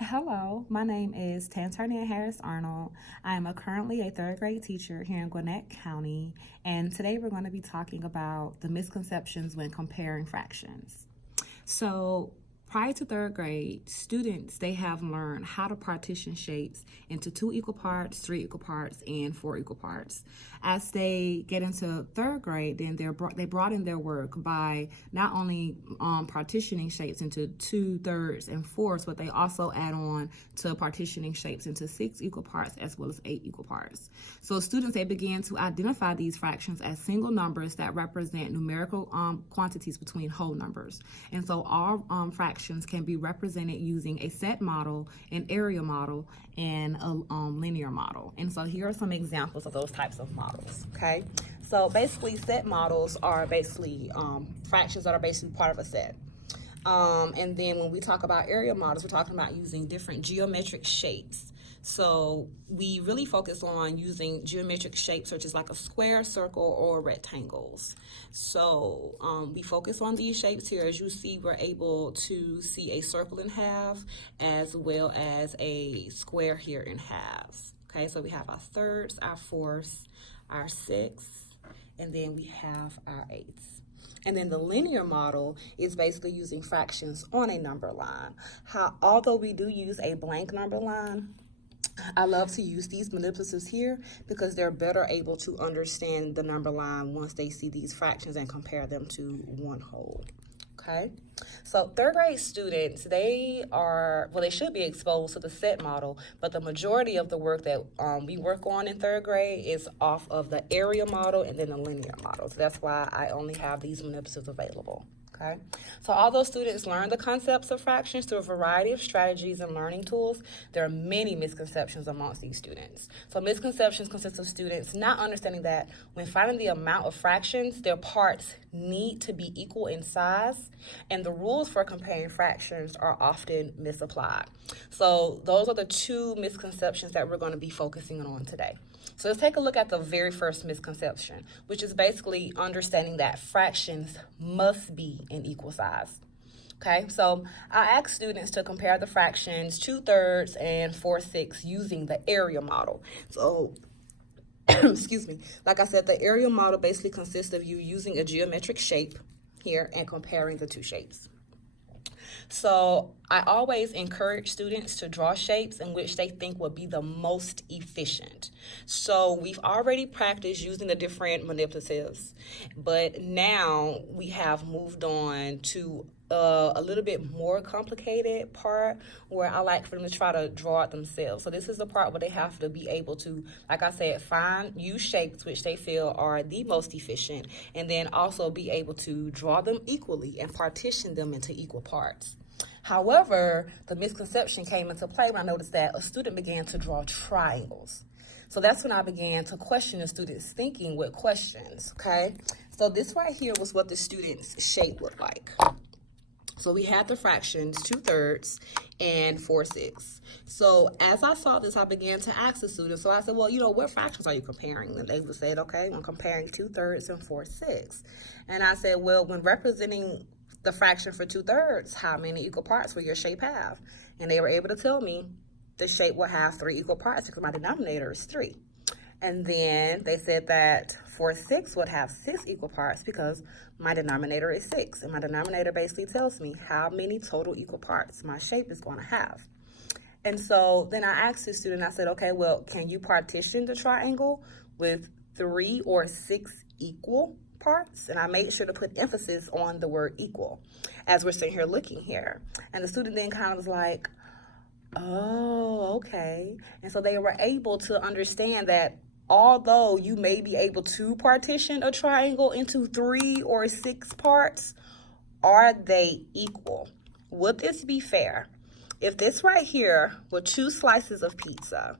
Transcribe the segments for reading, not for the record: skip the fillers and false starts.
Hello, my name is Tantarnia Harris Arnold. I am currently a third grade teacher here in Gwinnett County, and today we're going to be talking about the misconceptions when comparing fractions. So, prior to third grade, students they have learned how to partition shapes into 2 equal parts, 3 equal parts, and 4 equal parts. As they get into third grade, then they broaden their work by not only partitioning shapes into 2/3 and fourths, but they also add on to partitioning shapes into 6 equal parts as well as 8 equal parts. So students they begin to identify these fractions as single numbers that represent numerical quantities between whole numbers. And so all fractions can be represented using a set model, an area model, and a linear model. And so here are some examples of those types of models, okay? So basically set models are basically fractions that are basically part of a set. And then when we talk about area models, we're talking about using different geometric shapes. So we really focus on using geometric shapes such as like a square, circle, or rectangles. So we focus on these shapes here. As you see, we're able to see a circle in half as well as a square here in halves. Okay, so we have our thirds, our fourths, our sixths, and then we have our eighths. And then the linear model is basically using fractions on a number line. Although we do use a blank number line, I love to use these manipulatives here because they're better able to understand the number line once they see these fractions and compare them to one whole. Okay, so third grade students, they should be exposed to the set model, but the majority of the work that we work on in third grade is off of the area model and then the linear model. So that's why I only have these manipulatives available. Okay, so although students learn the concepts of fractions through a variety of strategies and learning tools, there are many misconceptions amongst these students. So misconceptions consist of students not understanding that when finding the amount of fractions, their parts need to be equal in size, and the rules for comparing fractions are often misapplied. So those are the two misconceptions that we're going to be focusing on today. So let's take a look at the very first misconception, which is basically understanding that fractions must be in equal size. Okay, so I ask students to compare the fractions 2/3 and 4/6 using the area model. So excuse me, like I said, the area model basically consists of you using a geometric shape here and comparing the two shapes. So I always encourage students to draw shapes in which they think would be the most efficient. So we've already practiced using the different manipulatives, but now we have moved on to a little bit more complicated part where I like for them to try to draw it themselves. So this is the part where they have to be able to, like I said, use shapes which they feel are the most efficient, and then also be able to draw them equally and partition them into equal parts. However, the misconception came into play when I noticed that a student began to draw triangles. So that's when I began to question the students' thinking with questions, okay? So this right here was what the student's shape looked like. So we had the fractions 2/3 and 4/6. So as I saw this, I began to ask the students. So I said, well, what fractions are you comparing? And they would say, okay, I'm comparing 2/3 and 4/6. And I said, well, when representing the fraction for 2/3, how many equal parts will your shape have? And they were able to tell me the shape will have 3 equal parts because my denominator is 3. And then they said that 4/6 would have 6 equal parts because my denominator is 6. And my denominator basically tells me how many total equal parts my shape is going to have. And so then I asked the student, I said, okay, well, can you partition the triangle with 3 or 6 equal parts? And I made sure to put emphasis on the word equal as we're sitting here looking here. And the student then kind of was like, oh, okay. And so they were able to understand that although you may be able to partition a triangle into 3 or 6 parts, are they equal? Would this be fair? If this right here were 2 slices of pizza,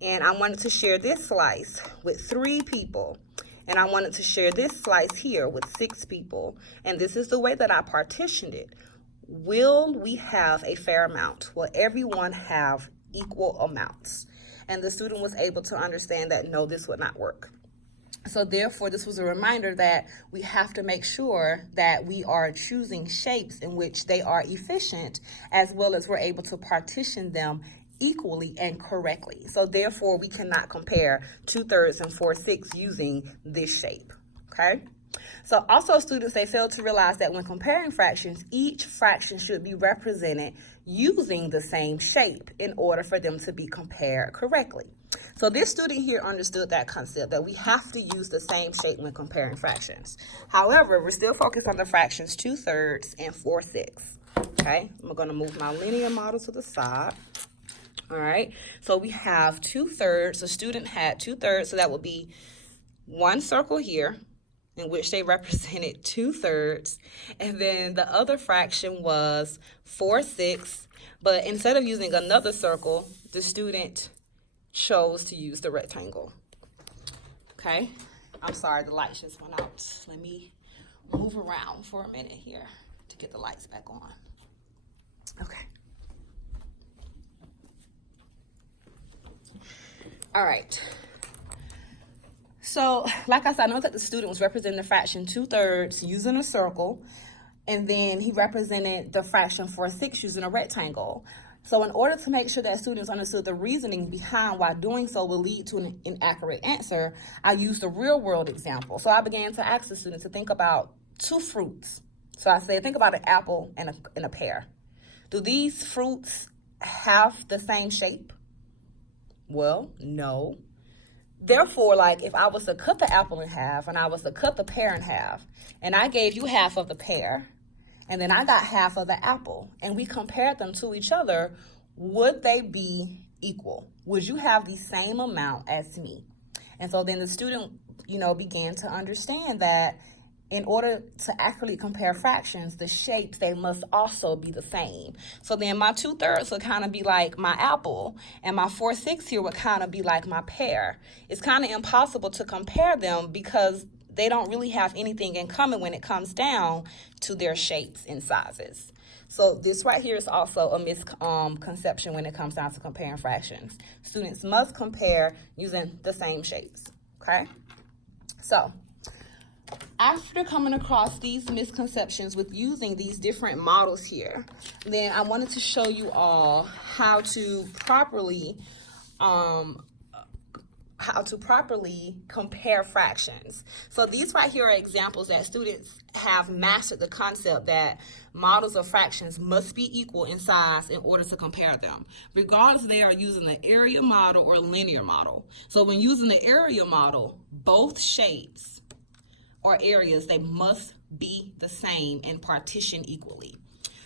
and I wanted to share this slice with 3 people, and I wanted to share this slice here with 6 people, and this is the way that I partitioned it, will we have a fair amount? Will everyone have equal amounts? And the student was able to understand that no, this would not work. So therefore, this was a reminder that we have to make sure that we are choosing shapes in which they are efficient, as well as we're able to partition them equally and correctly. So therefore, we cannot compare 2/3 and 4/6 using this shape, okay? So also students, they fail to realize that when comparing fractions, each fraction should be represented using the same shape in order for them to be compared correctly. So this student here understood that concept, that we have to use the same shape when comparing fractions. However, we're still focused on the fractions 2/3 and 4/6. Okay, I'm going to move my linear model to the side. All right, so we have 2/3. The student had 2/3, so that would be one circle here in which they represented 2/3, and then the other fraction was 4/6. But instead of using another circle, the student chose to use the rectangle. Okay, I'm sorry, the lights just went out. Let me move around for a minute here to get the lights back on. Okay. All right. So, like I said, I know that the student was representing the fraction 2/3 using a circle, and then he represented the fraction 4/6 using a rectangle. So in order to make sure that students understood the reasoning behind why doing so will lead to an inaccurate answer, I used a real world example. So I began to ask the students to think about two fruits. So I said, think about an apple and a pear. Do these fruits have the same shape? Well, no. Therefore, like if I was to cut the apple in half and I was to cut the pear in half, and I gave you half of the pear, and then I got half of the apple, and we compared them to each other, would they be equal? Would you have the same amount as me? And so then the student, began to understand that in order to accurately compare fractions, the shapes, they must also be the same. So then my 2/3 would kind of be like my apple, and my 4/6 here would kind of be like my pear. It's kind of impossible to compare them because they don't really have anything in common when it comes down to their shapes and sizes. So this right here is also a misconception when it comes down to comparing fractions. Students must compare using the same shapes, okay? So after coming across these misconceptions with using these different models here, then I wanted to show you all how to properly compare fractions. So these right here are examples that students have mastered the concept that models of fractions must be equal in size in order to compare them, regardless if they are using the area model or linear model. So when using the area model, both shapes or areas, they must be the same and partition equally.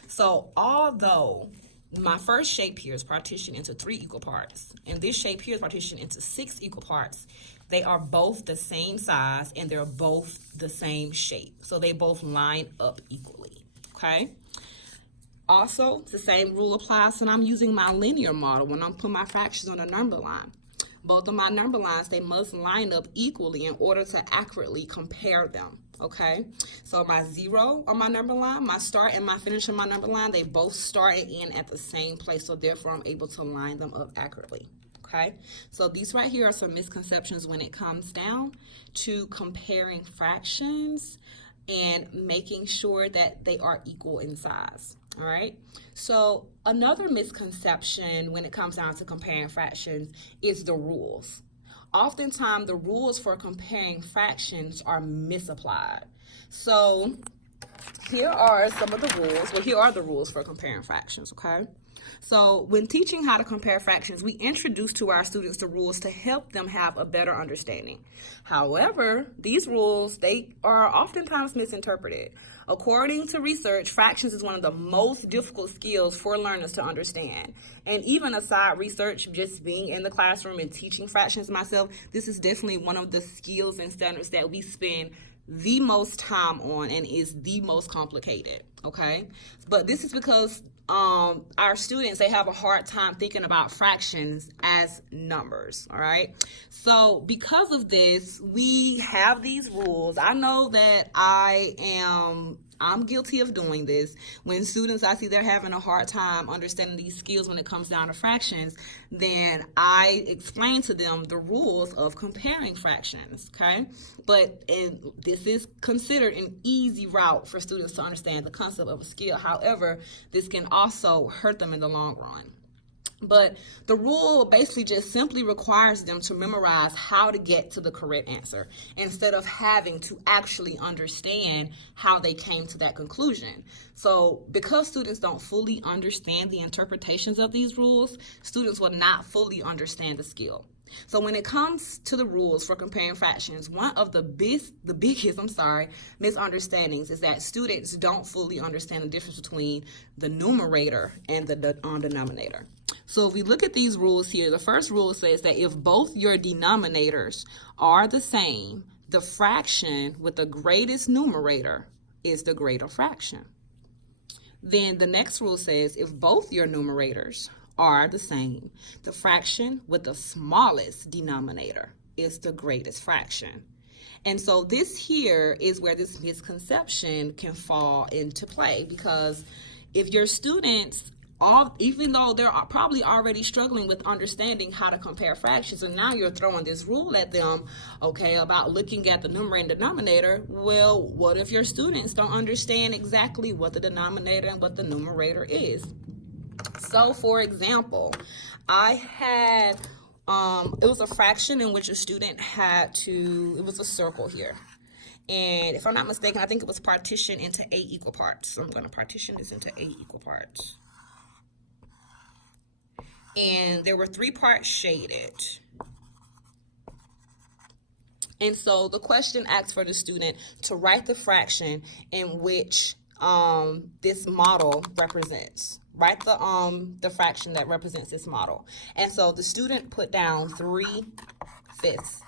So although my first shape here is partitioned into 3 equal parts, and this shape here is partitioned into 6 equal parts, they are both the same size and they're both the same shape. So they both line up equally, okay? Also, the same rule applies when I'm using my linear model, when I'm putting my fractions on a number line. Both of my number lines, they must line up equally in order to accurately compare them, okay? So my 0 on my number line, my start and my finish on my number line, they both start and end at the same place, so therefore I'm able to line them up accurately, okay? So these right here are some misconceptions when it comes down to comparing fractions and making sure that they are equal in size. All right, so another misconception when it comes down to comparing fractions is the rules. Oftentimes, the rules for comparing fractions are misapplied. So here are some of the rules. Well, here are the rules for comparing fractions, okay? So when teaching how to compare fractions, we introduce to our students the rules to help them have a better understanding. However, these rules, they are oftentimes misinterpreted. According to research, fractions is one of the most difficult skills for learners to understand. And even aside research, just being in the classroom and teaching fractions myself, this is definitely one of the skills and standards that we spend the most time on and is the most complicated, okay? But this is because our students, they have a hard time thinking about fractions as numbers, all right? So because of this, we have these rules. I know that I am I'm guilty of doing this. When students, I see they're having a hard time understanding these skills when it comes down to fractions, then I explain to them the rules of comparing fractions, okay? But this is considered an easy route for students to understand the concept of a skill. However, this can also hurt them in the long run. But the rule basically just simply requires them to memorize how to get to the correct answer instead of having to actually understand how they came to that conclusion. So because students don't fully understand the interpretations of these rules, students will not fully understand the skill. So when it comes to the rules for comparing fractions, one of the biggest misunderstandings is that students don't fully understand the difference between the numerator and the denominator. So if we look at these rules here, the first rule says that if both your denominators are the same, the fraction with the greatest numerator is the greater fraction. Then the next rule says if both your numerators are the same, the fraction with the smallest denominator is the greatest fraction. And so this here is where this misconception can fall into play, because if your students, even though they're probably already struggling with understanding how to compare fractions, and now you're throwing this rule at them, okay, about looking at the numerator and denominator, well, what if your students don't understand exactly what the denominator and what the numerator is? So, for example, I had, it was a fraction in which a student had to, it was a circle here. And if I'm not mistaken, I think it was partitioned into 8 equal parts. So I'm going to partition this into 8 equal parts. And there were 3 parts shaded. And so the question asks for the student to write the fraction in which this model represents. Write the fraction that represents this model. And so the student put down 3/5.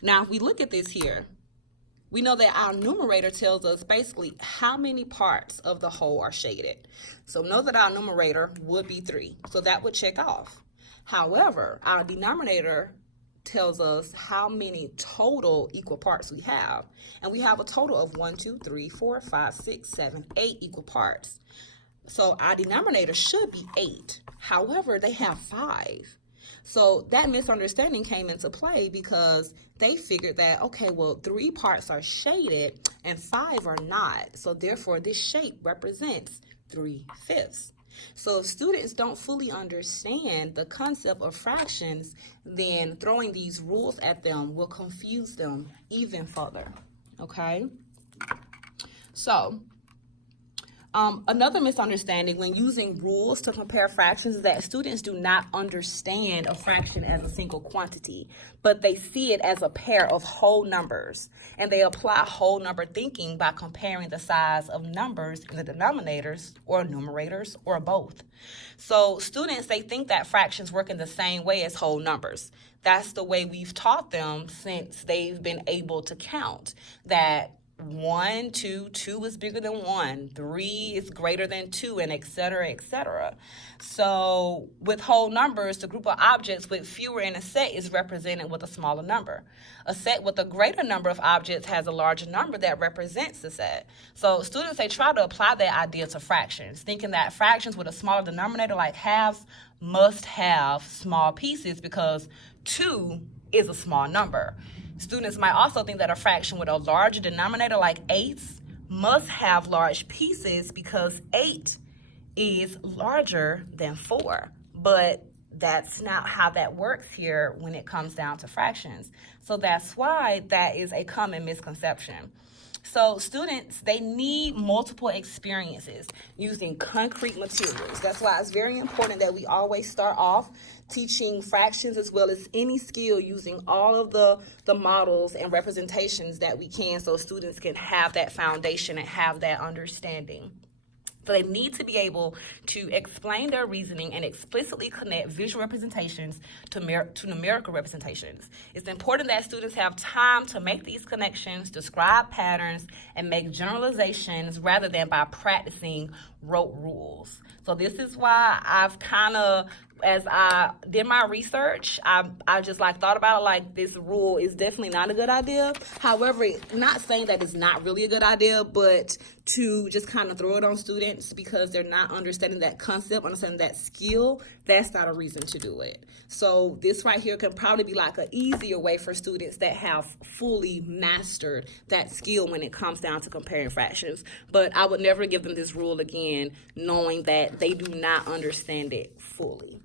Now, if we look at this here, we know that our numerator tells us basically how many parts of the whole are shaded. So know that our numerator would be 3. So that would check off. However, our denominator tells us how many total equal parts we have. And we have a total of 1, 2, 3, 4, 5, 6, 7, 8 equal parts. So our denominator should be 8. However, they have 5. So that misunderstanding came into play because they figured that, okay, well, 3 parts are shaded and 5 are not. So therefore, this shape represents 3/5. So if students don't fully understand the concept of fractions, then throwing these rules at them will confuse them even further, okay? So another misunderstanding when using rules to compare fractions is that students do not understand a fraction as a single quantity, but they see it as a pair of whole numbers, and they apply whole number thinking by comparing the size of numbers in the denominators or numerators or both. So students, they think that fractions work in the same way as whole numbers. That's the way we've taught them since they've been able to count, that 1, 2 is bigger than 1, 3 is greater than 2, and et cetera, et cetera. So with whole numbers, the group of objects with fewer in a set is represented with a smaller number. A set with a greater number of objects has a larger number that represents the set. So students, they try to apply that idea to fractions, thinking that fractions with a smaller denominator like halves must have small pieces because 2 is a small number. Students might also think that a fraction with a larger denominator like 8s must have large pieces because 8 is larger than 4. But that's not how that works here when it comes down to fractions. So that's why that is a common misconception. So students, they need multiple experiences using concrete materials. That's why it's very important that we always start off teaching fractions as well as any skill using all of the models and representations that we can, so students can have that foundation and have that understanding. So they need to be able to explain their reasoning and explicitly connect visual representations to numerical representations. It's important that students have time to make these connections, describe patterns, and make generalizations rather than by practicing rote rules. So this is why I've kind of, as I did my research, I just thought about it like this rule is definitely not a good idea. However, not saying that it's not really a good idea, but to just kind of throw it on students because they're not understanding that concept, understanding that skill, that's not a reason to do it. So this right here can probably be like an easier way for students that have fully mastered that skill when it comes down to comparing fractions. But I would never give them this rule again, knowing that they do not understand it fully.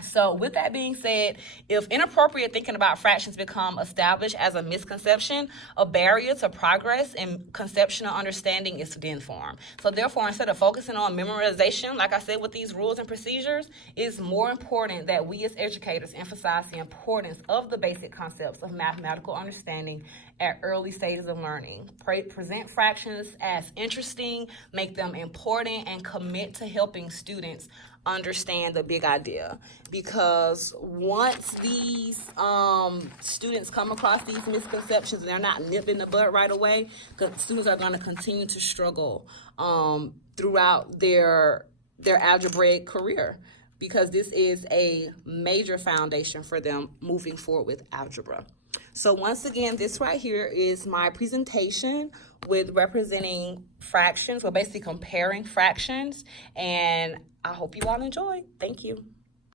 So with that being said, if inappropriate thinking about fractions become established as a misconception, a barrier to progress and conceptual understanding is then formed. So therefore, instead of focusing on memorization, like I said with these rules and procedures, it's more important that we as educators emphasize the importance of the basic concepts of mathematical understanding at early stages of learning. Present fractions as interesting, make them important, and commit to helping students understand the big idea. Because once these students come across these misconceptions and they're not nipped in the bud right away, students are going to continue to struggle throughout their algebraic career, because this is a major foundation for them moving forward with algebra. So once again, this right here is my presentation with representing fractions, or basically comparing fractions, and I hope you all enjoy. Thank you.